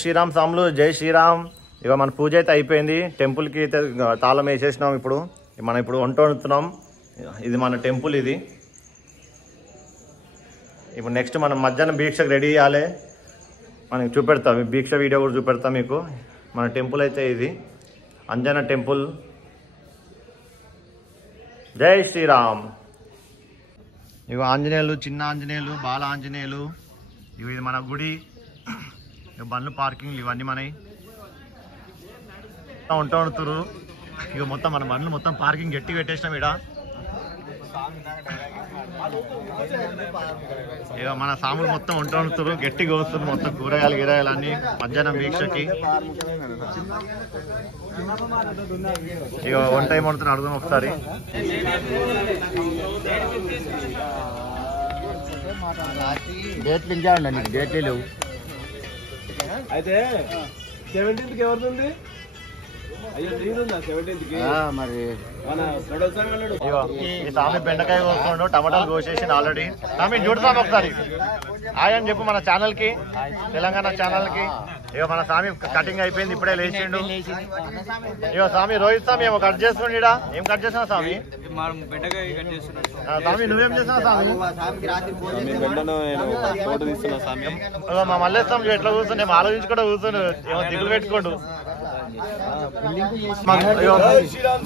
శ్రీరామ్ సాములు జై శ్రీరామ్. ఇక మన పూజ అయితే అయిపోయింది. టెంపుల్కి అయితే తాళం వేసేసినాం. మనం ఇప్పుడు వంట వండుతున్నాం. ఇది మన టెంపుల్. ఇది ఇప్పుడు నెక్స్ట్ మనం మధ్యాహ్నం దీక్షకు రెడీ చేయాలి. మనకి చూపెడతాం, దీక్ష వీడియో కూడా చూపెడతాం మీకు. మన టెంపుల్ అయితే ఇది అంజన టెంపుల్. జై శ్రీరామ్. ఇవి ఆంజనేయులు, చిన్న ఆంజనేయులు, బాల ఆంజనేయులు. ఇది మన గుడి. బండ్లు పార్కింగ్లు ఇవన్నీ మనవి. వంట వండుతురు. ఇక మొత్తం మన బండ్లు మొత్తం పార్కింగ్ గట్టి పెట్టేసినాం. ఇక మన సాములు మొత్తం వంట వండుతురు, గట్టిగా వస్తుంది. మొత్తం కూరగాయలు అన్ని మధ్యాహ్నం దీక్షకి. ఇక వంట ఏం వండుతున్నా అడుగుదాం ఒకసారి. డేట్లు ఇచ్చాండి, నీకు డేట్లు లేవు. అయితే 17th ఎవరిది? అయ్యో నీదుందా 17th మరి ఈ సామి బెండకాయ కోసుకోండు, టమాటాలు కోసేసి ఆల్రెడీ. సామి చూడసామి ఒకసారి హాయ్ అని చెప్పు మన ఛానల్ కి, తెలంగాణ ఛానల్ కి. ఇక మన సామి కటింగ్ అయిపోయింది, ఇప్పుడే లేచిండు. ఇక సామి రోహిత్ సామి ఏమో కట్ చేస్తుండ. ఏం కట్ చేసినా సామి? సామి నువ్వేం చేసినా సామి? మా మల్లేస్తాం ఎట్లా కూర్చొని ఏమో ఆలోచించుకుంటూ కూర్చొని ఏమో దిగులు పెట్టుకోండు.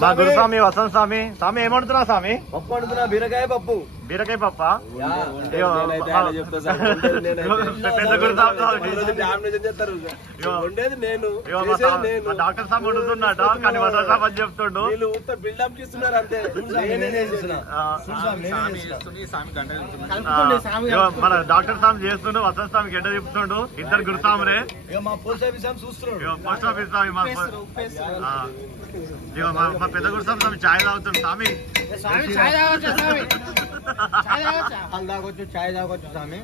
మా గురుస్వామి వసంత్ స్వామి. స్వామి ఏమంటున్నా స్వామి? పప్పు వండుతున్నా, బీరకాయ పప్పు. బీరకాయ పప్ప. పెద్ద గురుస్వామి డాక్టర్ సాబ్ వండుతున్నాట, కానీ వసంత్ సాబ్ అని చెప్తుండు. బిల్డప్ ఇస్తున్నారు అంతే. మన డాక్టర్ సాబ్ చేస్తుండు, వసంత్ స్వామి గడ్డ చెప్తుండు. ఇద్దరు గురుస్వాములే. పోస్ట్ ఆఫీస్ చూస్తున్నాడు. పోస్ట్ ఆఫీస్ స్వామి మా పెద్ద గురుస్వామి ఛాయ్ తాగుతుంది. స్వామి తాగొచ్చు, ఛాయ్ తాగొచ్చు స్వామి.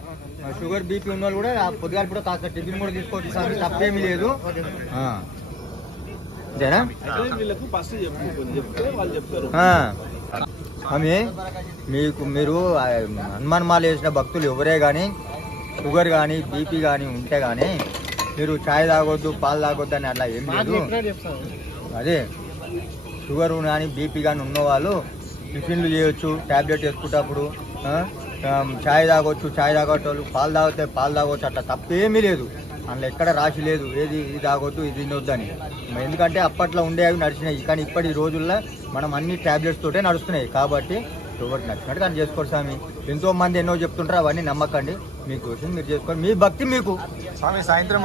షుగర్ బీపీ ఉన్న వాళ్ళు కూడా పొద్దుగాల కూడా కాస్త టిఫిన్ కూడా తీసుకోవచ్చు స్వామి, తప్పేమీ లేదు. అంతేనా? వీళ్ళకు ఫస్ట్ చెప్తే వాళ్ళు చెప్తారు. స్వామి మీరు హనుమాన్ మాల వేసిన భక్తులు ఎవరే కానీ షుగర్ కానీ బీపీ కానీ ఉంటే కానీ మీరు ఛాయ్ తాగొద్దు, పాలు తాగొద్దు అని అట్లా ఏం లేదు. అదే షుగర్ కానీ బీపీ కానీ ఉన్నవాళ్ళు టిఫిన్లు చేయొచ్చు, ట్యాబ్లెట్ వేసుకుంటప్పుడు. ఛాయ్ తాగొచ్చు, ఛాయ్ తాగొచ్చు, పాలు తాగితే పాలు తాగొచ్చు, అట్లా తప్పేమీ లేదు. అందులో ఎక్కడ రాసి లేదు ఏది ఇది తాగొద్దు ఇది తినొద్దని. ఎందుకంటే అప్పట్లో ఉండేవి నడిచినాయి, కానీ ఇప్పటి రోజుల్లో మనం అన్ని ట్యాబ్లెట్స్ తోటే నడుస్తున్నాయి. కాబట్టి ఎవరికి నచ్చినట్టు కానీ చేసుకోండి స్వామి. ఎంతో మంది ఎన్నో చెప్తుంటారు, అవన్నీ నమ్మకండి. మీకు వచ్చింది మీరు చేసుకోండి, మీ భక్తి మీకు. స్వామి సాయంత్రం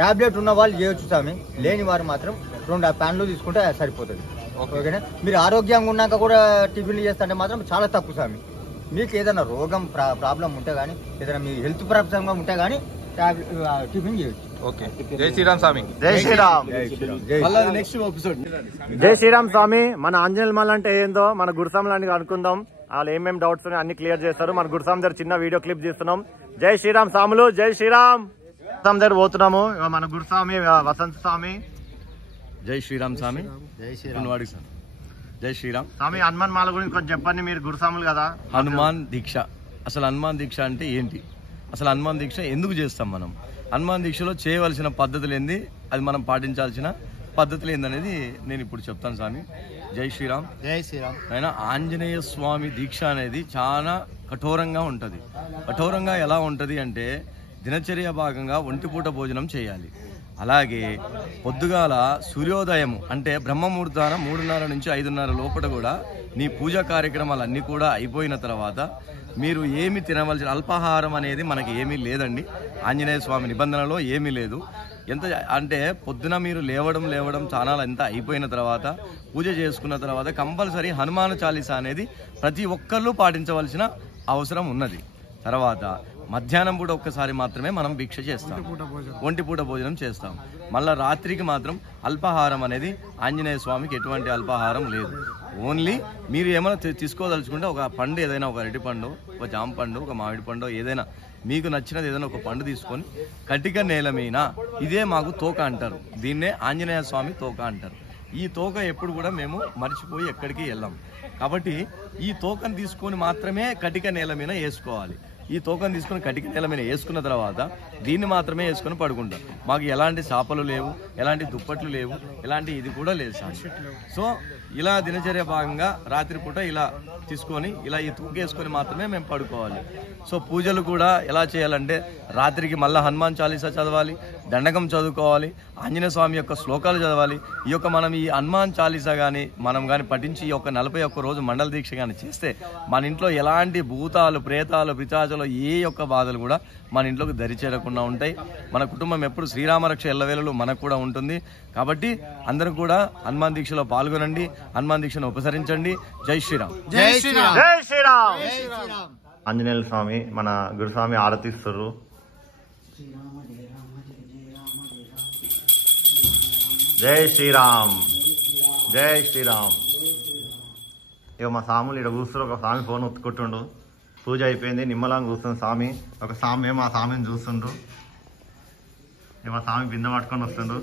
టాబ్లెట్ ఉన్న వాళ్ళు చేయొచ్చు స్వామి, లేని వారు మాత్రం 2 ప్యాన్లు తీసుకుంటే సరిపోతుంది. ఓకేనా? మీరు ఆరోగ్యంగా ఉన్నాక కూడా టిఫిన్లు చేస్తుంటే మాత్రం చాలా తప్పు స్వామి. మీకు ఏదైనా రోగం ప్రాబ్లం ఉంటే కానీ, ఏదైనా మీ హెల్త్ ప్రాబ్లం ఉంటే కానీ టిఫిన్ చేయొచ్చు. ఓకే. జై శ్రీరామ్ స్వామి. జై శ్రీరామ్. Next episode. జై శ్రీరామ్ స్వామి. మన ఆంజనేయుల మాల అంటే ఏందో మన గురుస్వాములు అని అనుకుందాం. వాళ్ళు ఏమేమి డౌట్స్ ఉన్నాయి అన్ని క్లియర్ చేస్తారు. మన గురుస్వామి దగ్గర చిన్న వీడియో క్లిప్ తీస్తున్నాం. జై శ్రీరామ్ స్వాములు, జై శ్రీరామ్. గురుస్వామి దగ్గర పోతున్నాము. మన గురుస్వామి వసంత్ స్వామి. జై శ్రీరామ్ స్వామి. జై శ్రీరామ్. జై శ్రీరామ్ స్వామి. హనుమాన్ మాల గురించి కొంచెం చెప్పండి, మీరు గురుస్వాములు కదా. హనుమాన్ దీక్ష, అసలు హనుమాన్ దీక్ష అంటే ఏంటి, అసలు హనుమాన్ దీక్ష ఎందుకు చేస్తాం మనం, హనుమాన్ దీక్షలో చేయవలసిన పద్ధతులు ఏంది, అది మనం పాటించాల్సిన పద్ధతులు ఏందనేది నేను ఇప్పుడు చెప్తాను స్వామి. జై శ్రీరామ్. జై శ్రీరామ్. అయినా ఆంజనేయ స్వామి దీక్ష అనేది చాలా కఠోరంగా ఉంటుంది. కఠోరంగా ఎలా ఉంటుంది అంటే దినచర్య భాగంగా ఒంటిపూట భోజనం చేయాలి. అలాగే పొద్దుగాల సూర్యోదయం అంటే బ్రహ్మముహూర్తాన 3:30 నుంచి 5:30 లోపల కూడా నీ పూజా కార్యక్రమాలన్నీ కూడా అయిపోయిన తర్వాత మీరు ఏమి తినవలసిన అల్పాహారం అనేది మనకి ఏమీ లేదండి. ఆంజనేయ స్వామి నిబంధనలో ఏమీ లేదు. ఎంత అంటే పొద్దున మీరు లేవడం చానాలు అంతా అయిపోయిన తర్వాత పూజ చేసుకున్న తర్వాత కంపల్సరీ హనుమాన్ చాలీసా అనేది ప్రతి ఒక్కళ్ళు పాటించవలసిన అవసరం ఉన్నది. తర్వాత మధ్యాహ్నం పూట ఒక్కసారి మాత్రమే మనం భిక్ష చేస్తాం, ఒంటిపూట భోజనం చేస్తాం. మళ్ళీ రాత్రికి మాత్రం అల్పాహారం అనేది ఆంజనేయ స్వామికి ఎటువంటి అల్పాహారం లేదు. ఓన్లీ మీరు ఏమైనా తీసుకోదలుచుకుంటే ఒక పండు, ఏదైనా ఒక అరటి పండు, ఒక జామ పండు, ఒక మామిడి పండు, ఏదైనా మీకు నచ్చినది ఏదైనా ఒక పండు తీసుకొని కటిక నేల మీద, ఇదే మాకు తోక అంటారు, దీన్నే ఆంజనేయ స్వామి తోక అంటారు. ఈ తోక ఎప్పుడు కూడా మేము మర్చిపోయి ఎక్కడికి వెళ్ళాం. కాబట్టి ఈ తోకను తీసుకొని మాత్రమే కటిక నేల మీద వేసుకోవాలి. ఈ తోకను తీసుకుని కటిక నేల మీద వేసుకున్న తర్వాత దీన్ని మాత్రమే వేసుకుని పడుకుంటాం. మాకు ఎలాంటి చాపలు లేవు, ఎలాంటి దుప్పట్లు లేవు, ఎలాంటి ఇది కూడా లేదు సార్. సో ఇలా దినచర్య భాగంగా రాత్రిపూట ఇలా తీసుకొని ఇలా ఈ తూకేసుకొని మాత్రమే మేము పడుకోవాలి. సో పూజలు కూడా ఎలా చేయాలంటే రాత్రికి మళ్ళీ హనుమాన్ చాలీసా చదవాలి, దండకం చదువుకోవాలి, ఆంజనేయ స్వామి యొక్క శ్లోకాలు చదవాలి. ఈ యొక్క మనం ఈ హనుమాన్ చాలీసా కానీ మనం కానీ పఠించి ఈ యొక్క 41 రోజు మండల దీక్ష కానీ చేస్తే మన ఇంట్లో ఎలాంటి భూతాలు, ప్రేతాలు, పిశాచాలు ఏ యొక్క బాధలు కూడా మన ఇంట్లోకి దరిచేరకుండా ఉంటాయి. మన కుటుంబం ఎప్పుడు శ్రీరామరక్ష ఎల్లవేళలు మనకు కూడా ఉంటుంది. కాబట్టి అందరూ కూడా హనుమాన్ దీక్షలో పాల్గొనండి, హనుమాన్ దీక్షను ఉపసరించండి. జై శ్రీరామ్. జై శ్రీరామ్. జై శ్రీరామ్. ఆంజనేయ స్వామి మన గురుస్వామి ఆరతిస్తారు. జై శ్రీరామ్. జై శ్రీరామ్. ఇక మా స్వాములు ఇక్కడ కూర్చున్నారు. ఒక స్వామి ఫోన్ ఒత్తుకుంటుండు. పూజ అయిపోయింది, నిమ్మలంగా కూర్చుంది స్వామి. ఒక స్వామి మా స్వామిని చూస్తుండ్రు. ఇక మా స్వామి బిందె పట్టుకొని వస్తుండ్రు.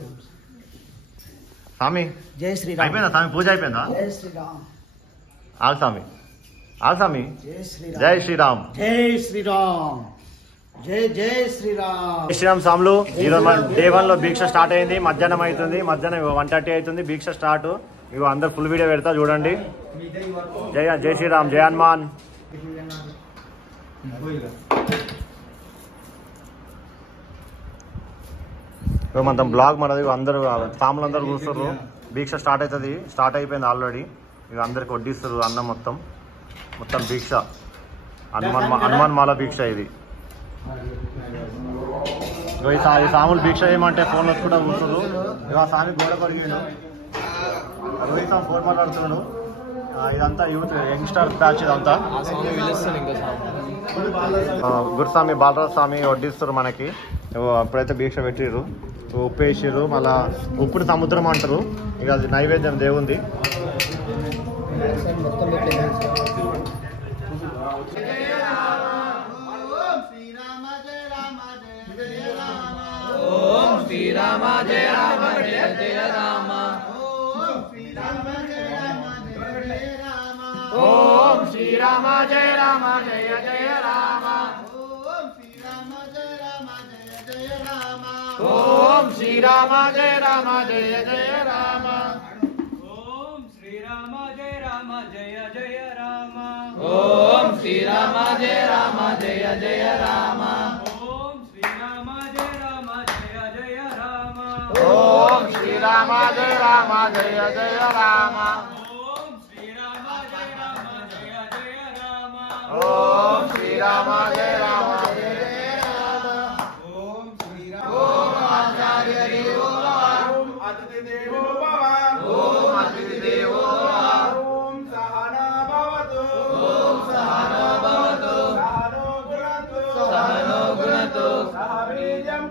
స్వామి జై శ్రీరామ్. అయిపోయిందా స్వామి? పూజ అయిపోయిందా? జై శ్రీరామ్. ఆల్ స్వామి, ఆల్ స్వామి. జై శ్రీరామ్. జై శ్రీరామ్. జై శ్రీరామ్. జై జై శ్రీరామ్. జై శ్రీరామ్ స్వాములు. ఈరోజు మన డే 1 లో దీక్ష స్టార్ట్ అయింది. మధ్యాహ్నం అవుతుంది, మధ్యాహ్నం 1:30 అవుతుంది దీక్ష స్టార్ట్. ఇగో అందరు ఫుల్ వీడియో పెడతా చూడండి. జై జై శ్రీరామ్. జై హనుమాన్. మొత్తం బ్లాగ్ మనది. అందరూ స్వాములు అందరూ కూర్చున్నారు. దీక్ష స్టార్ట్ అవుతుంది, స్టార్ట్ అయిపోయింది ఆల్రెడీ. ఇక అందరికి వడ్డిస్తారు అన్నం. మొత్తం దీక్ష హనుమాన్ మాల దీక్ష ఇది. ఈ స్వాములు దీక్ష ఏమంటే ఫోన్ వచ్చుకుంటా కూర్చున్నారు. ఇక ఆ స్వామి గోడ కొరిగాడు. రోహిత్ స్వామి ఫోన్ మాట్లాడుతున్నాడు. ఇదంతా యూత్ యంగ్స్టర్ బ్యాచ్. ఇదంతా గురుస్వామి బాలరాజు స్వామి వడ్డిస్తారు మనకి. అప్పుడైతే దీక్ష పెట్టిర్రు, ఉప్పు వేసిర్రు. మళ్ళా ఉప్పుడు సముద్రం అంటారు. ఇక అది నైవేద్యం దేవుంది. ఓం శ్రీరామ జయ రామ జయ జయ రామ. ఓం శ్రీరామ జయ రామ జయ జయ రామ. ఓం శ్రీరామ జయ రామ జయ జయ రామ. ఓం శ్రీరామ జయ రామ జయ జయ రామ. ఓం శ్రీరామ జయ రామ జయ జయ రామ. ఓం శ్రీరామ జయ రామ జయ జయ రామ. ఓం శ్రీరామ జయ రామ జయ జయ రామ. ఓం శ్రీరామ జయ రామ జయ జయ రామ. ఓం శ్రీరామ జయ రామ జయ జయ రామ. ఓం శ్రీరామ. ఓం ఆచార్య దేవో భవ. ఓం అతిథి దేవో భవ. ఓం అతిథి దేవో భవ. ఓం సహనా భవతు. ఓం సహనా భవతు. సహనో గుణతు. సహనో గుణతు. సహ వీర్యం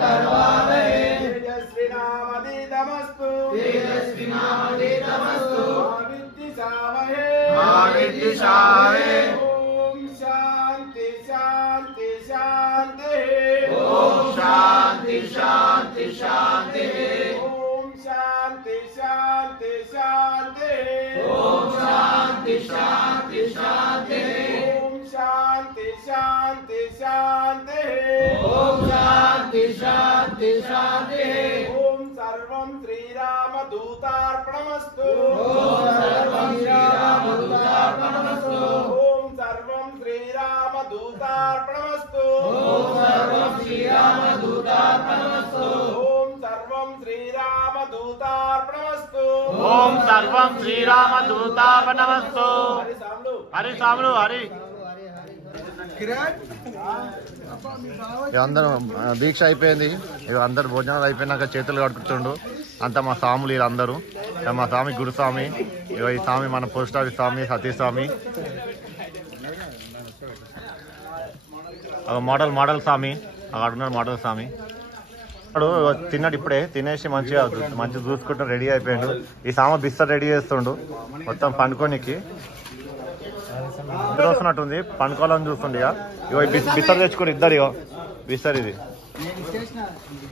కర్వావహై. తేజస్వినామదీతమస్తు. తేజస్వినామదీతమస్తు. మా విద్విషావహై. మా విద్విషావహై. ఓం శాంతి శాంతి శాంతి. ఓం శాంతి శాంతి శాంతి. ఓం శాంతి శాంతి శాంతి. ఓం శాంతి శాంతి శాంతి. ఓం శాంతి శాంతి శాంతి. ఓం శాంతి శాంతి శాంతి. ఓం సర్వం శ్రీరామదూతార్పణమస్తు. ఓం సర్వం శ్రీరామదూతార్పణమస్తు. ఓం సర్వం శ్రీరామదూతార్పణమస్తు. ఓం సర్వం శ్రీరామదూతార్పణమస్తు. ఓం సర్వం శ్రీరామదూతార్పణమస్తు. ఓం సర్వం శ్రీరామదూతార్పణమస్తు. హరి స్వాములు హరి. అందరూ దీక్ష అయిపోయింది. ఇక అందరు భోజనాలు అయిపోయినాక చేతులు కడుపుతుండు. అంతా మా స్వాములు వీళ్ళందరూ. మా స్వామి గురుస్వామి. ఇక ఈ స్వామి మన పోస్ట్ ఆఫీస్ స్వామి సతీస్వామి. మోడల్ స్వామి అక్కడ ఉన్నాడు. మోడల్ స్వామి అడు తిన్నాడు. ఇప్పుడే తినేసి మంచిగా చూసుకుంటూ రెడీ అయిపోయాడు. ఈ స్వామి బిస్తర్ రెడీ చేస్తుండు మొత్తం పండుకోనికి. ఇద్దరు వస్తున్నట్టుంది, పండుకోవాలని చూస్తుండే. ఇగో బిస్తర్ తెచ్చుకోండి ఇద్దరు. ఇగో బిస్తర్ ఇది.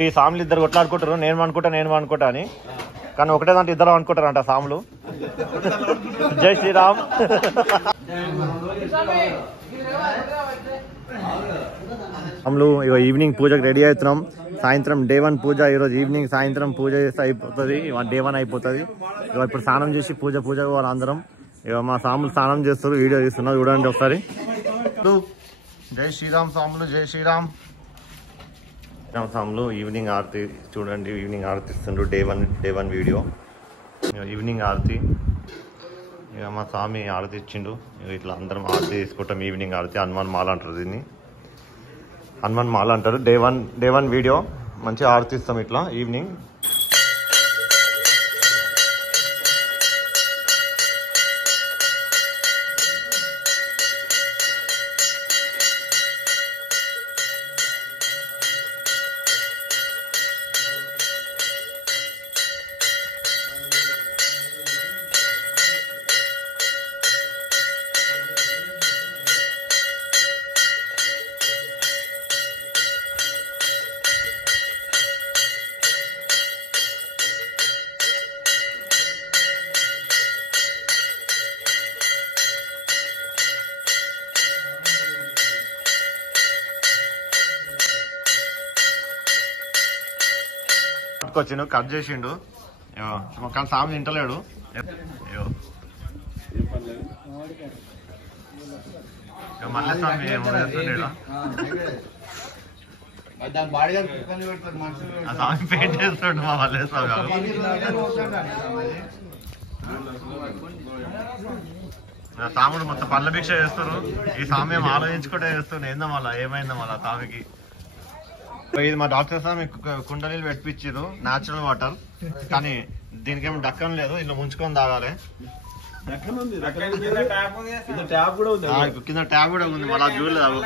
ఈ సాములు ఇద్దరు కొట్లాడుకుంటారు, నేను అనుకుంటా అని. కానీ ఒకటే దాంట్లో ఇద్దరు అనుకుంటారంట సాములు. జై శ్రీరామ్. అమ్ములు ఇక ఈవినింగ్ పూజకు రెడీ అవుతున్నాం. సాయంత్రం డే 1 పూజ. ఈరోజు ఈవినింగ్ సాయంత్రం పూజ చేస్తే అయిపోతుంది. డే 1 అయిపోతుంది. ఇక ఇప్పుడు స్నానం చేసి పూజ వాళ్ళందరం ఇక మా సాములు స్నానం చేస్తారు. వీడియో తీస్తున్నారు, చూడండి ఒకసారి. జై శ్రీరామ్ సాములు, జై శ్రీరామ్. సాములు ఈవినింగ్ ఆరతి చూడండి, ఈవినింగ్ ఆరతి ఇస్తుండ్రు. డే 1 వీడియో ఈవినింగ్ ఆరతి. ఇక మా స్వామి ఆరతి ఇచ్చిండు. ఇట్లా అందరం ఆరతి తీసుకుంటాం. ఈవినింగ్ ఆరతి హనుమాన్ మాల అంటారు దీన్ని, హనుమాన్ మాల అంటారు. డే 1 వీడియో మంచిగా ఆరతి ఇస్తాం ఇట్లా ఈవినింగ్. వచ్చిండు, కట్ చేసిండు. కానీ సామి తింటలేడు. మళ్ళీ స్వామి స్వామి పెయింట్ చేస్తాడు మా మళ్ళీ స్వామి. సాముడు మొత్తం పళ్ళ భిక్ష చేస్తారు. ఈ స్వామి ఏమో ఆలోచించుకుంటే చేస్తుండే. ఏందో మళ్ళా ఏమైందో మళ్ళా స్వామికి. ఇది మా డాక్టర్ సార్ మీకు కుండలీలు పెట్టించారు, న్యాచురల్ వాటర్. కానీ దీనికి ఏమో డక్కం లేదు, ఇలా ముంచుకొని తాగాలి. ట్యాప్ కూడా ఉంది, కింద ట్యాబ్ కూడా ఉంది, మళ్ళీ చూడలేదు.